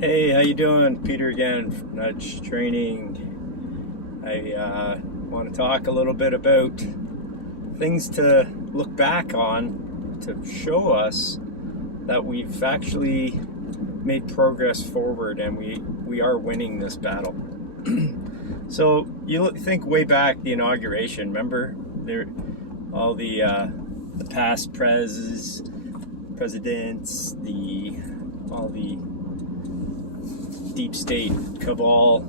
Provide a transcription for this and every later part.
Hey, how you doing? Peter again from Nudge Training. I want to talk a little bit about things to look back on to show us that we've actually made progress forward and we are winning this battle. So you think way back the inauguration. Remember there all the past presidents, all the deep state cabal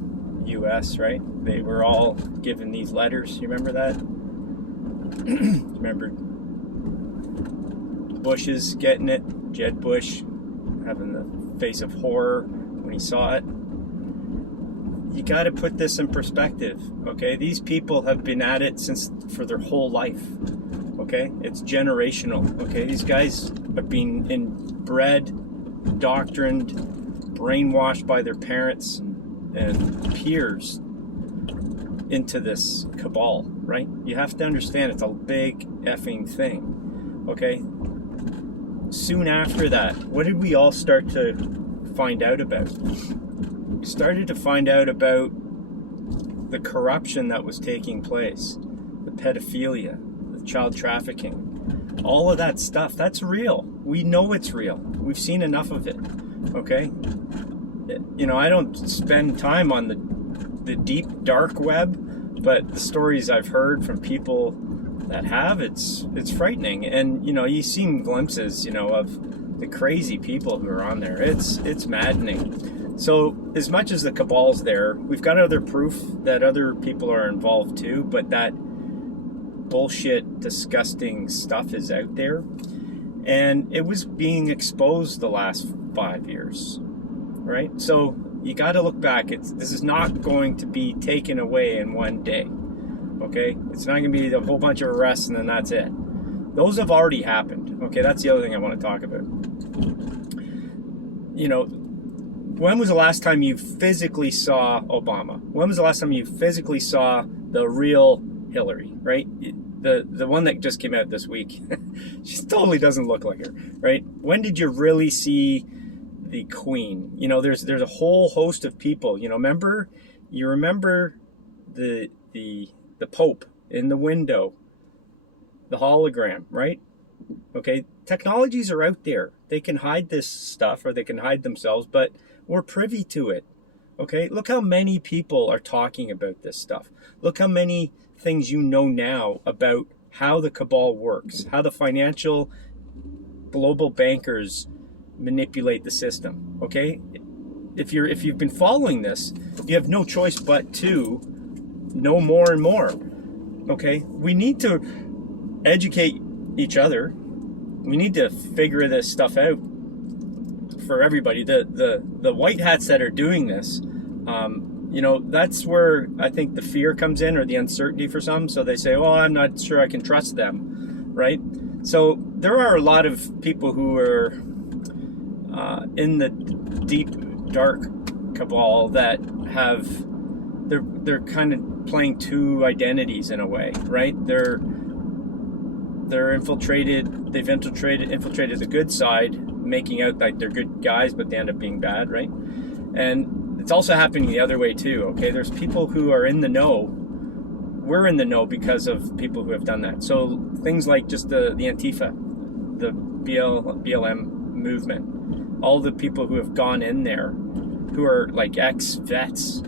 US, right? They were all given these letters. You remember that? Remember Bush's getting it? Jeb Bush having the face of horror when he saw it. You got to put this in perspective, okay? These people have been at it for their whole life, okay? It's generational, okay? These guys have been inbred, doctrined, brainwashed by their parents and peers into this cabal, right? You have to understand it's a big effing thing, okay? Soon after that, what did we all start to find out about? We started to find out about the corruption that was taking place, the pedophilia, the child trafficking, all of that stuff. That's real. We know it's real. We've seen enough of it, okay? You know, I don't spend time on the deep dark web, but the stories I've heard from people that have, it's frightening. And you know, you see glimpses, you know, of the crazy people who are on there. It's maddening. So as much as the cabal's there, we've got other proof that other people are involved too, but that bullshit, disgusting stuff is out there. And it was being exposed the last 5 years. Right? So you got to look back. This is not going to be taken away in one day. Okay? It's not going to be a whole bunch of arrests and then that's it. Those have already happened. Okay, that's the other thing I want to talk about. You know, when was the last time you physically saw Obama? When was the last time you physically saw the real Hillary, right? The one that just came out this week. She totally doesn't look like her, right? When did you really see the Queen? You know, there's a whole host of people. You know, you remember the Pope in the window, the hologram, right? Okay, technologies are out there. They can hide this stuff or they can hide themselves, but we're privy to it. Okay, look how many people are talking about this stuff. Look how many things you know now about how the cabal works, how the financial global bankers manipulate the system. Okay, if you've been following this, you have no choice but to know more and more. Okay, we need to educate each other. We need to figure this stuff out for everybody. The white hats that are doing this, you know, that's where I think the fear comes in, or the uncertainty for some. So they say, "Oh, I'm not sure I can trust them," right? So there are a lot of people who are in the deep dark cabal that they're kind of playing two identities in a way, right? They've infiltrated the good side, making out like they're good guys, but they end up being bad, right? And it's also happening the other way too, okay? There's people who are in the know. We're in the know because of people who have done that. So things like just the Antifa, the BLM movement, all the people who have gone in there, who are like ex-vets,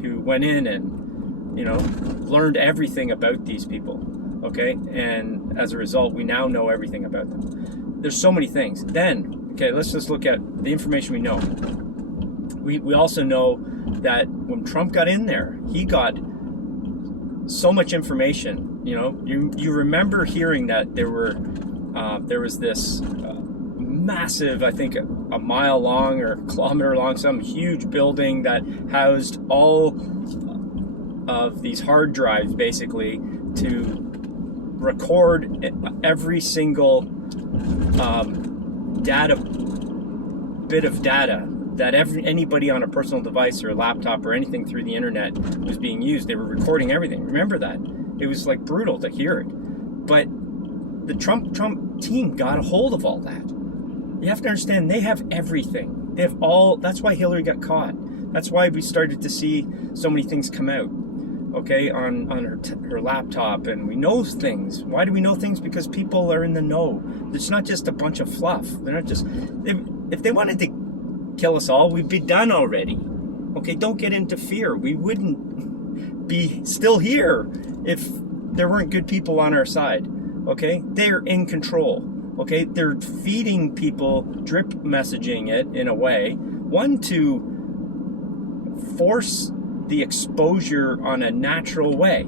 who went in and, you know, learned everything about these people, okay? And as a result, we now know everything about them. There's so many things. Then, okay, let's just look at the information we know. We also know that when Trump got in there, he got so much information. You know, you remember hearing that there was this massive, I think a mile long or a kilometer long, some huge building that housed all of these hard drives basically to record every single bit of data that anybody on a personal device or a laptop or anything through the internet was being used. They were recording everything. Remember that? It was like brutal to hear it. But the Trump team got a hold of all that. You have to understand, they have everything. They have all. That's why Hillary got caught. That's why we started to see so many things come out, okay, on her laptop, and we know things. Why do we know things? Because people are in the know. It's not just a bunch of fluff. They're not just. If they wanted to kill us all, we'd be done already. Okay, don't get into fear. We wouldn't be still here if there weren't good people on our side. Okay, they're in control. Okay, they're feeding people, drip messaging it in a way. One, to force the exposure on a natural way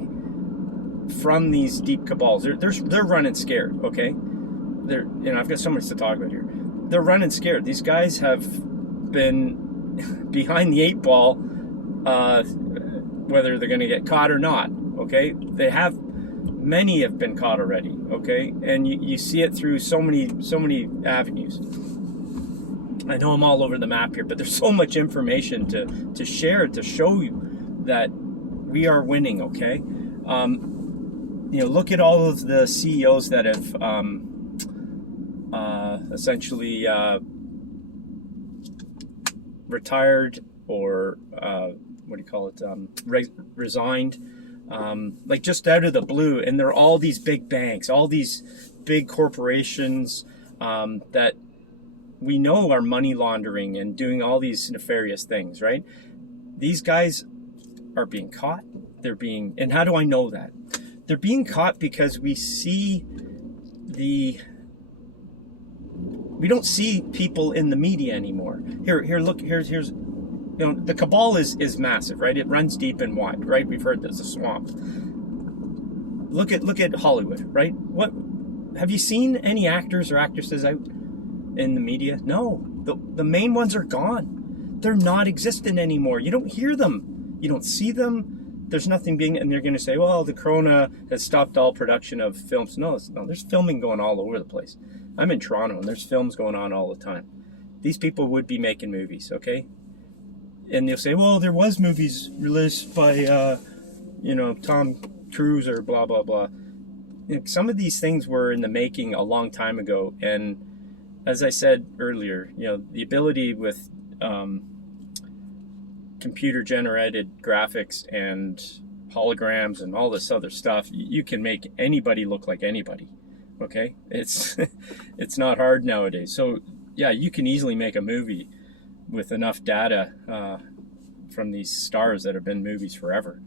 from these deep cabals. They're running scared. Okay, I've got so much to talk about here. They're running scared. These guys have been behind the 8 ball, whether they're going to get caught or not. Okay, many have been caught already. Okay, and you see it through so many avenues. I know I'm all over the map here, but there's so much information to share, to show you that we are winning. Okay, look at all of the CEOs that have essentially retired, or resigned, like just out of the blue. And they're all these big banks, all these big corporations that we know are money laundering and doing all these nefarious things, right? These guys are being caught. And how do I know that? They're being caught because we don't see people in the media anymore. Here's the cabal is massive, right? It runs deep and wide, right? We've heard there's a swamp. Look at Hollywood, right? What have you seen any actors or actresses out in the media? No. The main ones are gone. They're not existent anymore. You don't hear them. You don't see them. There's nothing and they're going to say, well, the corona has stopped all production of films. No, there's filming going all over the place. I'm in Toronto, and there's films going on all the time. These people would be making movies, okay? And they'll say, well, there was movies released by, Tom Cruise or blah, blah, blah. Some of these things were in the making a long time ago. And as I said earlier, the ability with computer-generated graphics and holograms and all this other stuff, you can make anybody look like anybody. Okay, it's not hard nowadays. So yeah, you can easily make a movie with enough data from these stars that have been movies forever.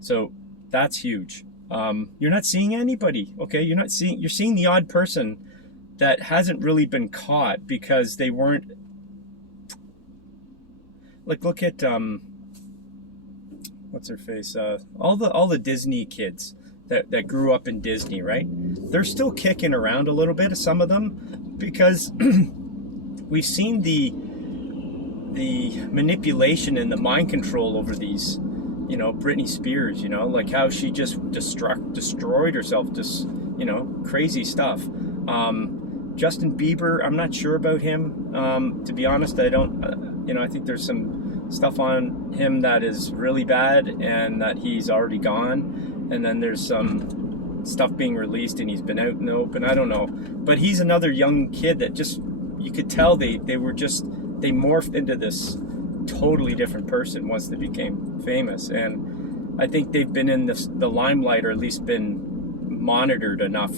So that's huge. You're not seeing anybody. Okay, you're seeing the odd person that hasn't really been caught because they weren't. Like, look at what's her face? All the Disney kids that grew up in Disney, right? They're still kicking around a little bit, some of them, because we've seen the manipulation and the mind control over these, Britney Spears, like how she just destroyed herself, just, crazy stuff. Justin Bieber, I'm not sure about him. To be honest, I don't, I think there's some stuff on him that is really bad and that he's already gone. And then there's some stuff being released and he's been out in the open. I don't know. But he's another young kid that just, you could tell they morphed into this totally different person once they became famous. And I think they've been in the limelight, or at least been monitored enough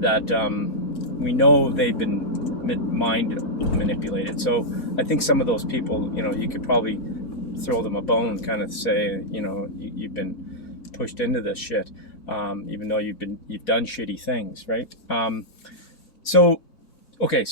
that we know they've been mind manipulated. So I think some of those people, you could probably throw them a bone, kind of say, you've been pushed into this shit, even though you've done shitty things, right? So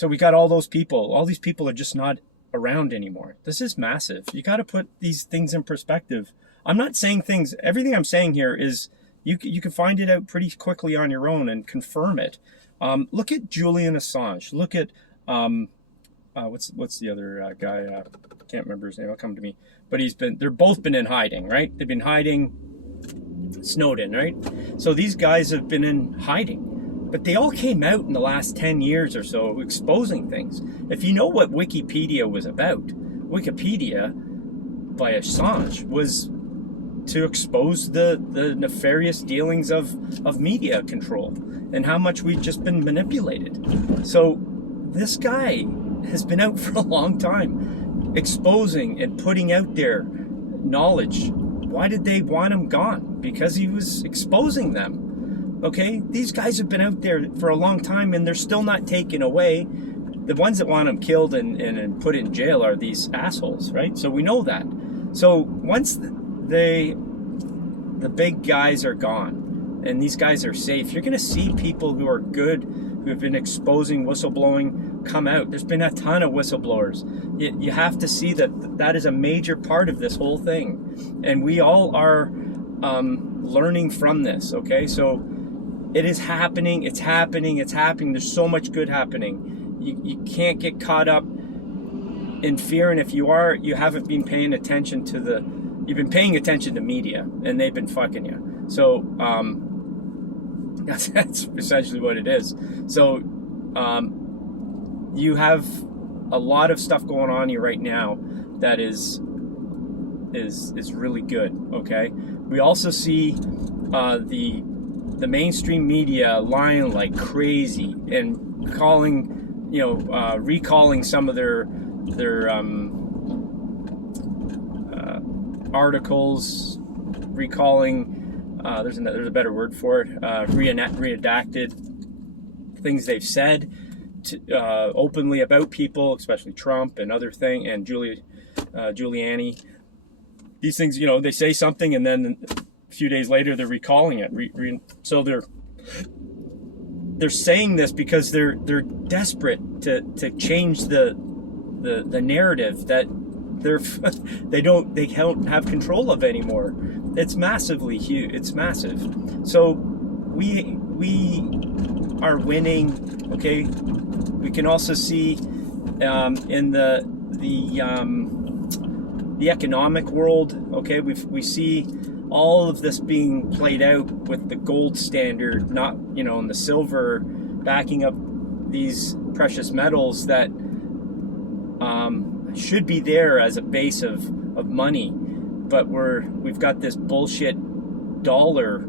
we got all those people. All these people are just not around anymore. This is massive. You got to put these things in perspective. I'm not saying things. Everything I'm saying here is you can find it out pretty quickly on your own and confirm it. Look at Julian Assange. Look at what's the other guy? I can't remember his name. It'll come to me. But they're both been in hiding, right? They've been hiding. Snowden, right? So these guys have been in hiding, but they all came out in the last 10 years or so exposing things. If you know what Wikipedia was about, Wikipedia by Assange was to expose the nefarious dealings of media control and how much we've just been manipulated. So this guy has been out for a long time. exposing and putting out their knowledge. Why did they want him gone? Because he was exposing them. Okay, these guys have been out there for a long time and they're still not taken away. The ones that want him killed and put in jail are these assholes, right? So we know that. So once the big guys are gone and these guys are safe, you're going to see people who are good, who have been exposing whistleblowing, come out. There's been a ton of whistleblowers. You have to see that is a major part of this whole thing. And we all are learning from this, okay? So it is happening, it's happening, it's happening. There's so much good happening. You can't get caught up in fear, and if you are, you haven't been paying attention to you've been paying attention to media, and they've been fucking you. So that's essentially what it is. So you have a lot of stuff going on here right now that is really good. Okay, we also see the mainstream media lying like crazy and calling, recalling some of their articles, recalling, there's a better word for it, redacted things they've said openly about people, especially Trump and other thing, and Giuliani. These things, they say something and then a few days later they're recalling it. So they're saying this because they're desperate to change the narrative that they don't have control of anymore. It's massively huge. It's massive. So we are winning. Okay, we can also see in the economic world. Okay, we see all of this being played out with the gold standard, not, and the silver backing up these precious metals that should be there as a base of money, but we've got this bullshit dollar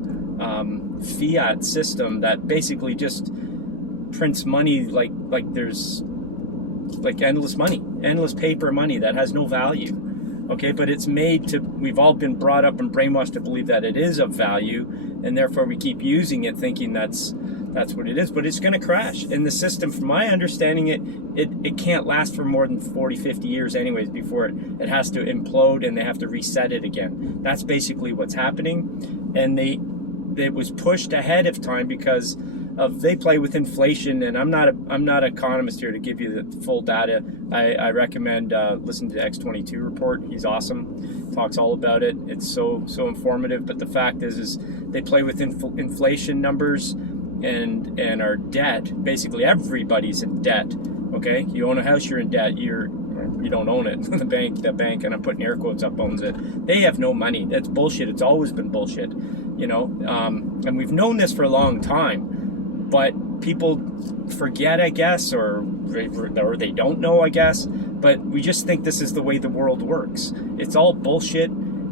fiat system that basically just prints money like there's like endless paper money that has no value. Okay, but it's we've all been brought up and brainwashed to believe that it is of value, and therefore we keep using it thinking that's what it is, but it's going to crash. And the system, from my understanding, it can't last for more than 40, 50 years anyways before it has to implode and they have to reset it again. That's basically what's happening. And it was pushed ahead of time because they play with inflation, and I'm not an economist here to give you the full data. I recommend listening to the X22 report. He's awesome, talks all about it. It's so informative. But the fact is they play with inflation numbers and our debt. Basically, everybody's in debt. Okay, you own a house, you're in debt. You don't own it. the bank, and I'm putting air quotes up, owns it. They have no money. That's bullshit. It's always been bullshit. And we've known this for a long time. But people forget, I guess, or they don't know, I guess. But we just think this is the way the world works. It's all bullshit,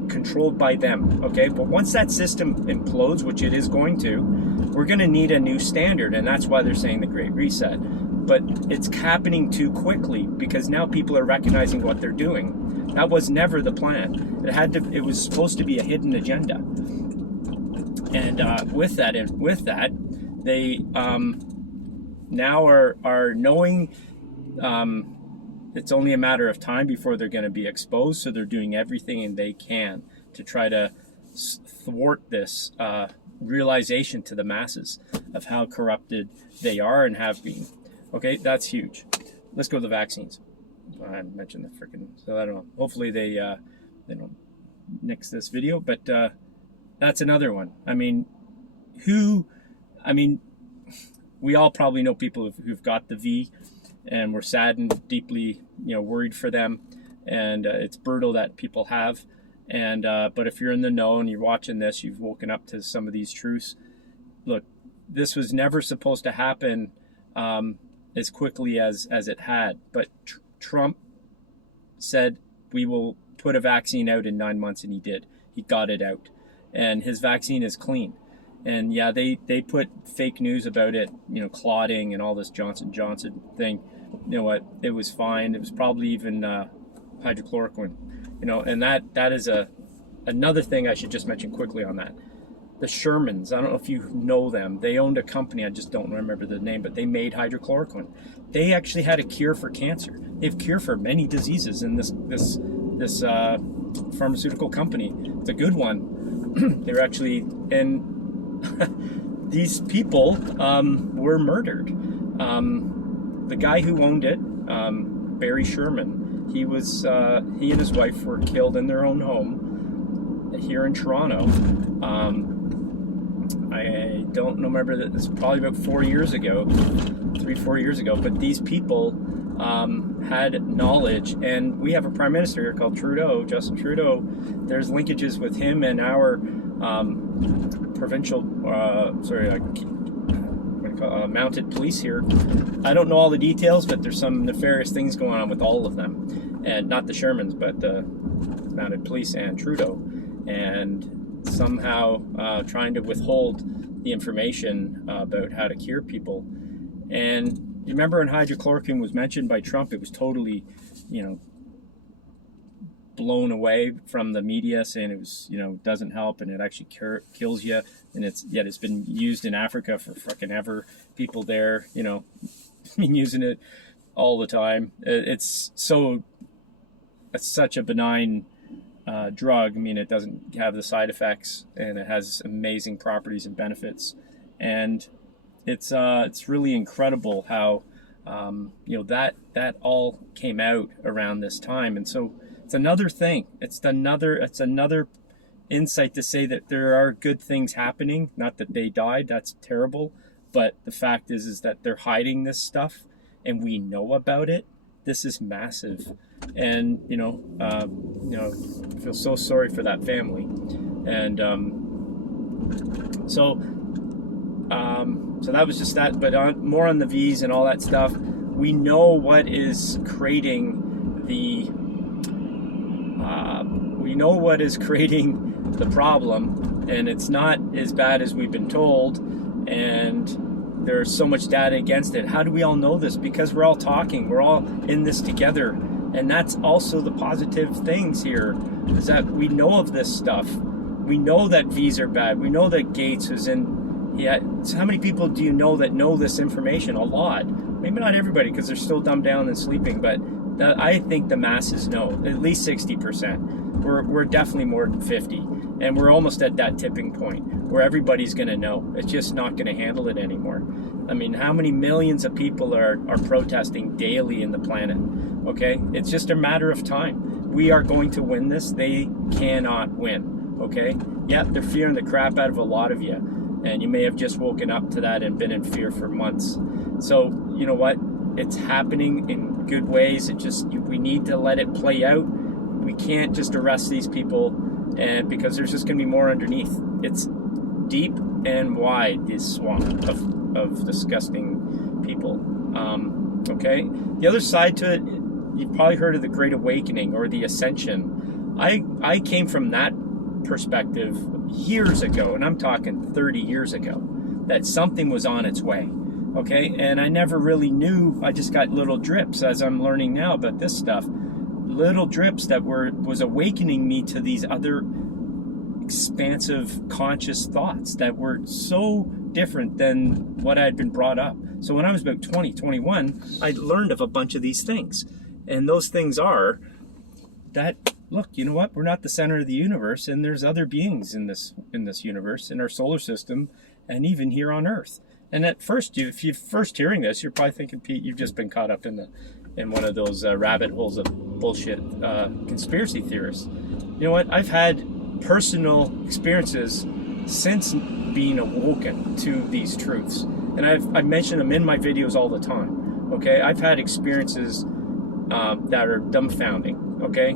controlled by them, okay? But once that system implodes, which it is going to, we're going to need a new standard, and that's why they're saying the Great Reset. But it's happening too quickly because now people are recognizing what they're doing. That was never the plan. It was supposed to be a hidden agenda. And with that, they now are knowing it's only a matter of time before they're going to be exposed, so they're doing everything they can to try to thwart this realization to the masses of how corrupted they are and have been. Okay, that's huge. Let's go to the vaccines. I mentioned the freaking, so I don't know. Hopefully they don't nix this video, but that's another one. We all probably know people who've got the V, and we're saddened, deeply, worried for them, and it's brutal that people have. And but if you're in the know and you're watching this, you've woken up to some of these truths. Look, this was never supposed to happen as quickly as it had. But Trump said we will put a vaccine out in 9 months, and he did. He got it out, and his vaccine is clean. And yeah, they put fake news about it, clotting and all this Johnson & Johnson thing. You know what? It was fine. It was probably even hydrochloroquine. You know, and that is another thing I should just mention quickly on that. The Shermans, I don't know if you know them. They owned a company, I just don't remember the name, but they made hydrochloroquine. They actually had a cure for cancer. They have a cure for many diseases in this pharmaceutical company. It's a good one. They're actually, and these people were murdered. The guy who owned it, Barry Sherman, he and his wife were killed in their own home here in Toronto. I don't remember that. It's probably about 4 years ago, 3-4 years ago. But these people had knowledge, and we have a prime minister here called Trudeau, Justin Trudeau. There's linkages with him and our provincial, mounted police here. I don't know all the details, but there's some nefarious things going on with all of them, and not the Shermans, but the mounted police and Trudeau, and somehow trying to withhold the information about how to cure people. And you remember when hydrochloroquine was mentioned by Trump, it was totally, blown away from the media, saying it was, doesn't help and it actually kills you. And it's been used in Africa for fucking ever. People there, been using it all the time. It's such a benign drug. I mean, it doesn't have the side effects, and it has amazing properties and benefits. And it's really incredible how that all came out around this time. And so it's another thing. It's another insight to say that there are good things happening. Not that they died. That's terrible. But the fact is that they're hiding this stuff, and we know about it. This is massive. And I feel so sorry for that family. And so that was just that. But more on the V's and all that stuff. We know what is creating the problem, and it's not as bad as we've been told. And there's so much data against it. How do we all know this? Because we're all talking. We're all in this together. And that's also the positive things here, is that we know of this stuff. We know that V's are bad. We know that Gates is in. Yeah. So how many people do you know that know this information? A lot. Maybe not everybody, because they're still dumbed down and sleeping. But I think the masses know. At least 60%. We're definitely more than 50. And we're almost at that tipping point where everybody's going to know. It's just not going to handle it anymore. I mean, how many millions of people are protesting daily in the planet? Okay? It's just a matter of time. We are going to win this. They cannot win. Okay? Yeah, they're fearing the crap out of a lot of you. And you may have just woken up to that and been in fear for months. So, you know what? It's happening in good ways. We need to let it play out. We can't just arrest these people, and because there's just going to be more underneath. It's deep and wide, this swamp of disgusting people. Okay? The other side to it, you've probably heard of the Great Awakening or the Ascension. I came from that perspective years ago, and I'm talking 30 years ago, that something was on its way. Okay? And I never really knew. I just got little drips as I'm learning now about this stuff. Little drips that was awakening me to these other expansive conscious thoughts that were so different than what I had been brought up. So when I was about 20, 21, I learned of a bunch of these things. And those things are that, look, you know what? We're not the center of the universe, and there's other beings in this universe, in our solar system, and even here on Earth. And at first, if you're first hearing this, you're probably thinking, Pete, you've just been caught up in one of those rabbit holes of bullshit conspiracy theorists. You know what? I've had personal experiences since being awoken to these truths, and I've mentioned them in my videos all the time. Okay, I've had experiences that are dumbfounding. Okay,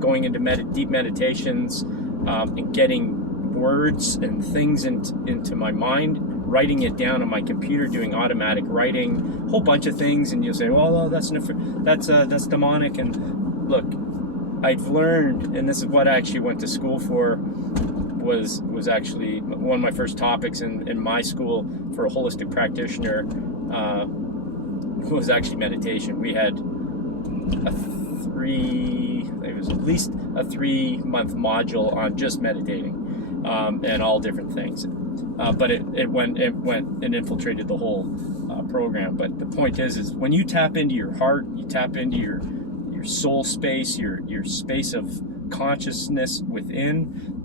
going into deep meditations and getting words and things into my mind, writing it down on my computer, doing automatic writing, a whole bunch of things, and you'll say, well, that's demonic. And look, I've learned, and this is what I actually went to school for, was actually one of my first topics in my school for a holistic practitioner was actually meditation. We had It was at least a 3-month module on just meditating and all different things. But it went and infiltrated the whole program. But the point is when you tap into your heart, you tap into your soul space, your space of consciousness within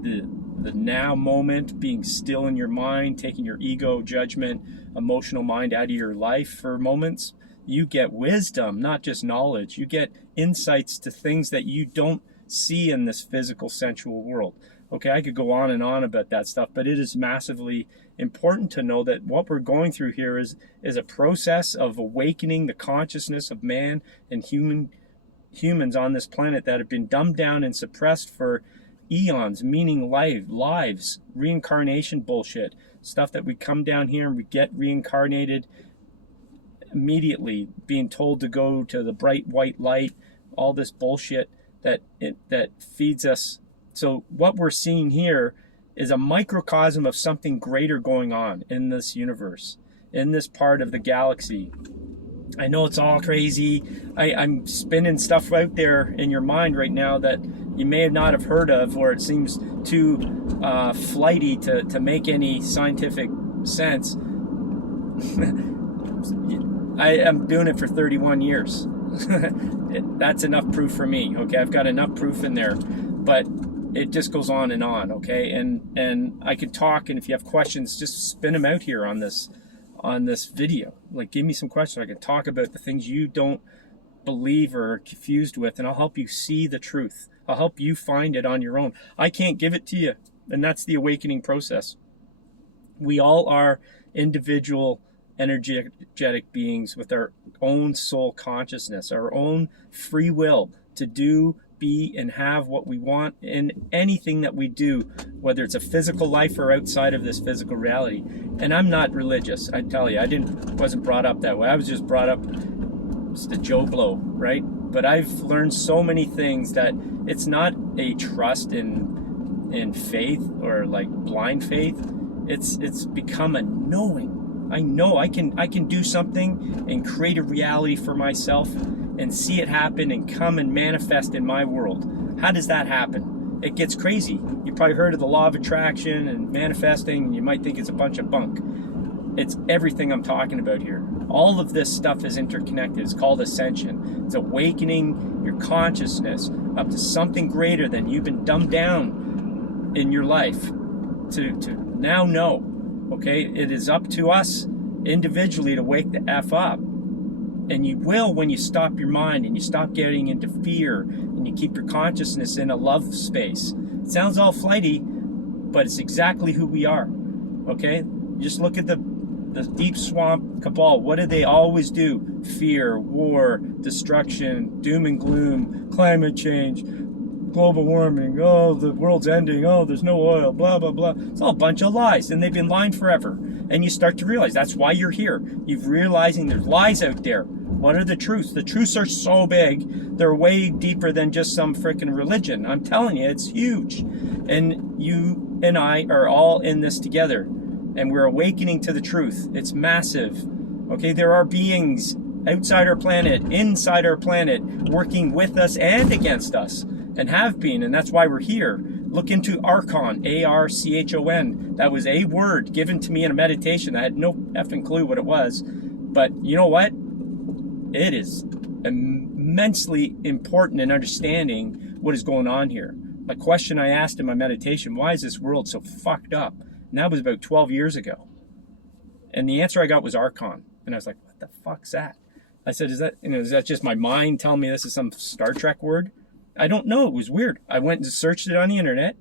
the now moment, being still in your mind, taking your ego, judgment, emotional mind out of your life for moments, you get wisdom, not just knowledge. You get insights to things that you don't see in this physical, sensual world. Okay, I could go on and on about that stuff, but it is massively important to know that what we're going through here is a process of awakening the consciousness of man and humans on this planet that have been dumbed down and suppressed for eons, meaning lives, reincarnation bullshit, stuff that we come down here and we get reincarnated immediately, being told to go to the bright white light, all this bullshit that feeds us. So what we're seeing here is a microcosm of something greater going on in this universe, in this part of the galaxy. I know it's all crazy. I'm spinning stuff out there in your mind right now that you may not have heard of, or it seems too flighty to make any scientific sense. I am doing it for 31 years. That's enough proof for me. Okay, I've got enough proof in there, but it just goes on and on. Okay, and I could talk, and if you have questions, just spin them out here on this video. Like, give me some questions. I can talk about the things you don't believe or are confused with, and I'll help you see the truth. I'll help you find it on your own. I can't give it to you, and that's the awakening process. We all are individual energetic beings with our own soul consciousness, our own free will to do, be, and have what we want in anything that we do, whether it's a physical life or outside of this physical reality. And I'm not religious, I tell you. Wasn't brought up that way. I was just brought up just a Joe Blow, right? But I've learned so many things that it's not a trust in faith or like blind faith. It's become a knowing. I know I can do something and create a reality for myself and see it happen and come and manifest in my world. How does that happen? It gets crazy. You probably heard of the law of attraction and manifesting, and you might think it's a bunch of bunk. It's everything I'm talking about here. All of this stuff is interconnected. It's called ascension. It's awakening your consciousness up to something greater than you've been dumbed down in your life to now know. Okay, it is up to us individually to wake the F up. And you will when you stop your mind and you stop getting into fear and you keep your consciousness in a love space. It sounds all flighty, but it's exactly who we are. Okay, just look at the deep swamp cabal. What do they always do? Fear, war, destruction, doom and gloom, climate change, global warming, oh, the world's ending, oh, there's no oil, blah, blah, blah. It's all a bunch of lies, and they've been lying forever. And you start to realize that's why you're here. You're realizing there's lies out there. What are the truths? The truths are so big, they're way deeper than just some freaking religion. I'm telling you, it's huge. And you and I are all in this together, and we're awakening to the truth. It's massive. Okay, there are beings outside our planet, inside our planet, working with us and against us. And have been, and that's why we're here. Look into Archon, A-R-C-H-O-N. That was a word given to me in a meditation. I had no effing clue what it was. But you know what? It is immensely important in understanding what is going on here. My question I asked in my meditation, why is this world so fucked up? And that was about 12 years ago. And the answer I got was Archon. And I was like, what the fuck's that? I said, is that just my mind telling me this is some Star Trek word? I don't know. It was weird. I went and searched it on the internet,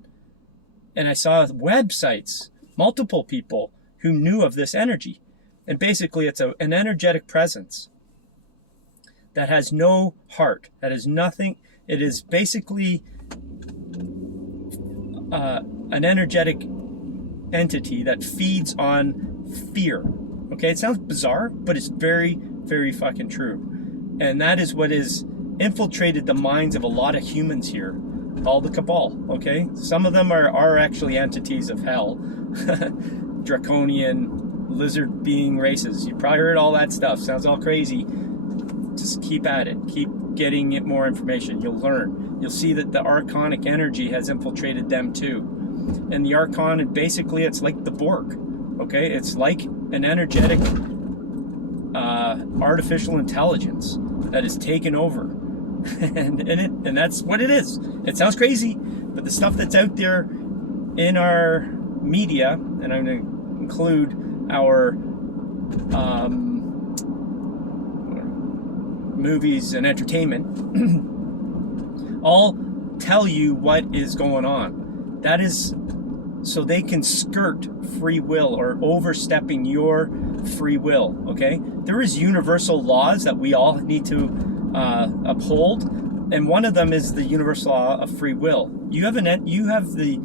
and I saw websites, multiple people who knew of this energy. And basically, it's an energetic presence that has no heart, that has nothing. It is basically an energetic entity that feeds on fear. Okay, it sounds bizarre, but it's very, very fucking true. And that is what is infiltrated the minds of a lot of humans here, all the cabal. Okay, some of them are actually entities of hell, draconian lizard being races. You probably heard all that stuff. Sounds all crazy. Just keep at it. Keep getting it more information. You'll learn. you'll see that the Archonic energy has infiltrated them too. And the Archon, basically, it's like the Borg, okay? It's like an energetic artificial intelligence that has taken over. and that's what it is. It sounds crazy, but the stuff that's out there in our media, and I'm going to include our movies and entertainment, all tell you what is going on. That is so they can skirt free will or overstepping your free will, okay? There is universal laws that we all need to uphold, and one of them is the universal law of free will. You have the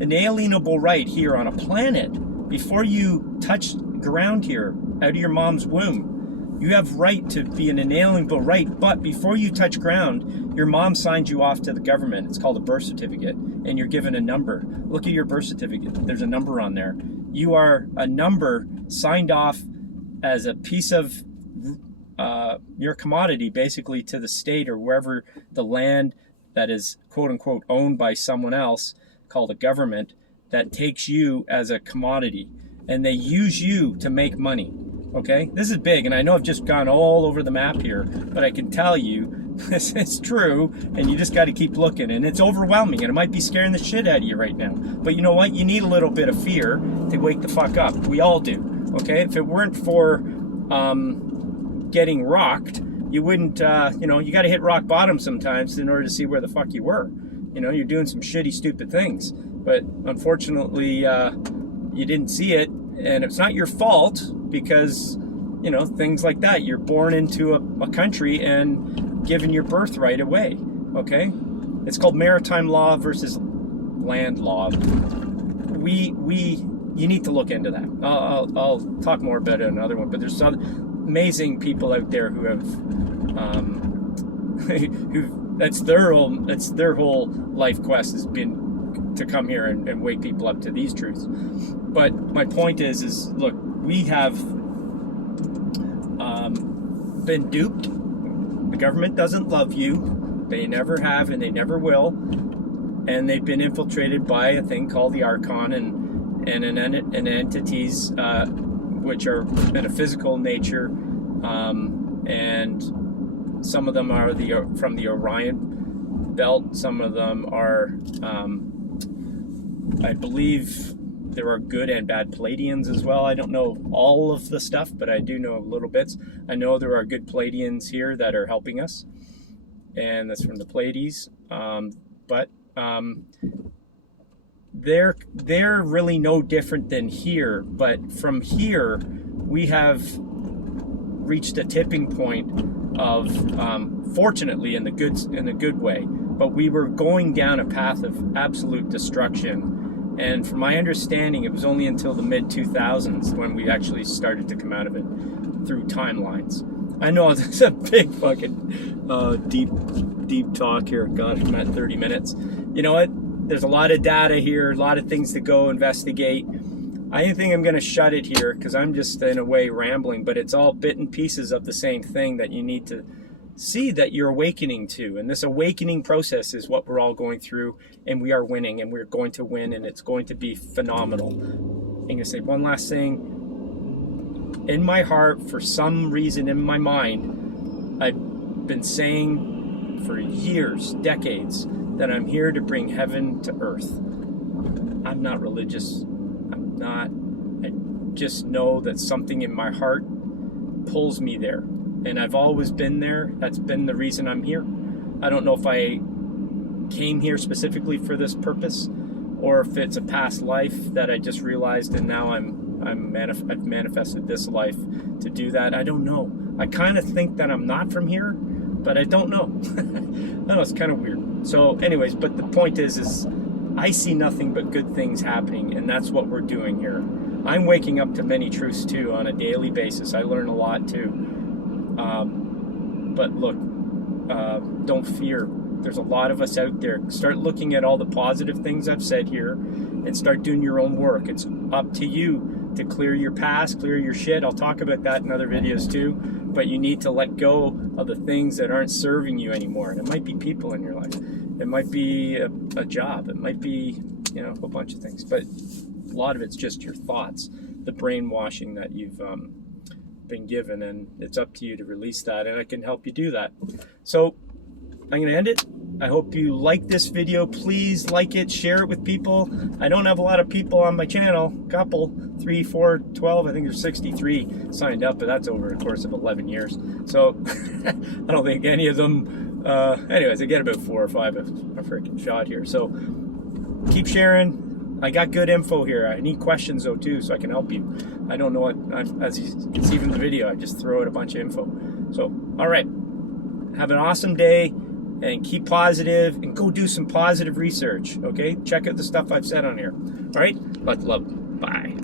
inalienable right here on a planet, before you touch ground here out of your mom's womb. You have right to be an inalienable right, but before you touch ground, your mom signs you off to the government. It's called a birth certificate, and you're given a number. Look at your birth certificate. There's a number on there. You are a number signed off as a piece of your commodity, basically, to the state or wherever the land that is quote-unquote owned by someone else, called a government, that takes you as a commodity, and they use you to make money. Okay, this is big, and I know I've just gone all over the map here, but I can tell you this is true, and you just got to keep looking, and it's overwhelming, and it might be scaring the shit out of you right now. But you know what? You need a little bit of fear to wake the fuck up. We all do. Okay, if it weren't for getting rocked, you wouldn't. You know, you got to hit rock bottom sometimes in order to see where the fuck you were. You know, you're doing some shitty, stupid things, but unfortunately, you didn't see it, and it's not your fault. Because, you know, things like that. You're born into a country and given your birthright away, okay? It's called maritime law versus land law. You need to look into that. I'll talk more about it in another one, but there's some amazing people out there who have, that's their whole life quest has been to come here and wake people up to these truths. But my point is look, we have been duped. The government doesn't love you. They never have, and they never will. And they've been infiltrated by a thing called the Archon and entities which are in a physical nature. And some of them are from the Orion belt. Some of them are, I believe, there are good and bad Pleiadians as well. I don't know all of the stuff, but I do know little bits. I know there are good Pleiadians here that are helping us, and that's from the Pleiades. They're really no different than here. But from here, we have reached a tipping point of, fortunately, in the good way. But we were going down a path of absolute destruction. And from my understanding, it was only until the mid-2000s when we actually started to come out of it through timelines. I know it's a big fucking deep talk here. Gosh, I'm at 30 minutes. You know what? There's a lot of data here, a lot of things to go investigate. I think I'm going to shut it here because I'm just, in a way, rambling, but it's all bit and pieces of the same thing that you need to see that you're awakening to. And this awakening process is what we're all going through, and we are winning, and we're going to win, and it's going to be phenomenal. I'm going to say one last thing. In my heart, for some reason in my mind, I've been saying for years, decades, that I'm here to bring heaven to earth. I'm not religious. I'm not. I just know that something in my heart pulls me there. And I've always been there. That's been the reason I'm here. I don't know if I came here specifically for this purpose, or if it's a past life that I just realized, and now I've manifested this life to do that. I don't know. I kind of think that I'm not from here, but I don't know. I know, it's kind of weird. So, anyways, but the point is I see nothing but good things happening, and that's what we're doing here. I'm waking up to many truths too on a daily basis. I learn a lot too. But look, don't fear. There's a lot of us out there. Start looking at all the positive things I've said here and start doing your own work. It's up to you to clear your past, clear your shit. I'll talk about that in other videos too. But you need to let go of the things that aren't serving you anymore. And it might be people in your life. It might be a job. It might be, you know, a bunch of things. But a lot of it's just your thoughts, the brainwashing that you've been given, and it's up to you to release that, and I can help you do that. So I'm going to end it. I hope you like this video. Please like it, share it with people. I don't have a lot of people on my channel, couple, 3, 4, 12, I think there's 63 signed up, but that's over the course of 11 years. So I don't think any of them, anyways, I get about 4 or 5 a freaking shot here. So keep sharing. I got good info here. I need questions though too, so I can help you. I don't know what, as you can see from the video, I just throw out a bunch of info. So, all right, have an awesome day, and keep positive, and go do some positive research, okay? Check out the stuff I've said on here. All right, lots of love. Bye.